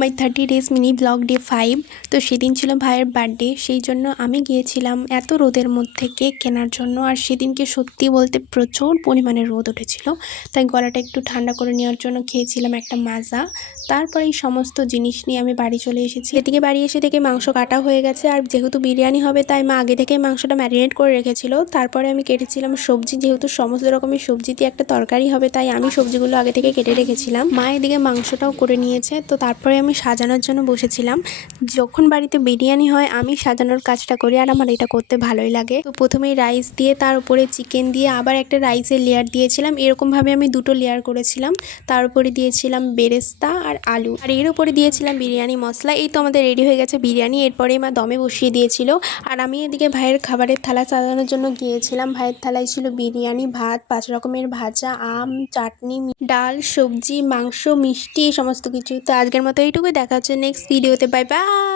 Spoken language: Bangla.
মাই 30 ডেজ মিনি ব্লগ ডে 5। তো সেদিন ছিল ভাইয়ের বার্থডে, সেই জন্য আমি গিয়েছিলাম এত রোদের মধ্যে কেক কেনার জন্য। আর সেদিনকে সত্যি বলতে প্রচুর পরিমাণে রোদ উঠেছিল, তাই গলাটা একটু ঠান্ডা করে নেওয়ার জন্য খেয়েছিলাম একটা মাজা। তারপরে এই সমস্ত জিনিস নিয়ে আমি বাড়ি চলে এসেছি। এদিকে বাড়ি এসে থেকে মাংস কাটা হয়ে গেছে, আর যেহেতু বিরিয়ানি হবে তাই মা আগে থেকে মাংসটা ম্যারিনেট করে রেখেছিল। তারপরে আমি কেটেছিলাম সবজি, যেহেতু সমস্ত রকমের সবজি দিয়ে একটা তরকারি হবে তাই আমি সবজিগুলো আগে থেকে কেটে রেখেছিলাম। মা এদিকে মাংসটাও করে নিয়েছে। তো তারপরে আমি সাজানোর জন্য বসেছিলাম। যখন বাড়িতে বিরিয়ানি হয় আমি সাজানোর কাজটা করি, আর আমার এটা করতে ভালোই লাগে। তো প্রথমেই রাইস দিয়ে তার উপরে চিকেন দিয়ে আবার একটা রাইসের লেয়ার দিয়েছিলাম, এরকমভাবে আমি দুটো লেয়ার করেছিলাম। তার উপরে দিয়েছিলাম বেরেস্তা আর আলু, আর এর উপরে দিয়েছিলাম বিরিয়ানি মশলা। এই তো আমাদের রেডি হয়ে গেছে বিরিয়ানি। এরপরে মা দমে বসিয়ে দিয়েছিল, আর আমি এদিকে ভাইয়ের খাবারের থালা সাজানোর জন্য গিয়েছিলাম। ভাইয়ের থালায় ছিল বিরিয়ানি, ভাত, 5 রকমের ভাজা, আম, চাটনি, ডাল, সবজি, মাংস, মিষ্টি, এই সমস্ত কিছু। তো আজকের মতো এইটুকুই, দেখা হচ্ছে নেক্সট ভিডিওতে। Bye bye.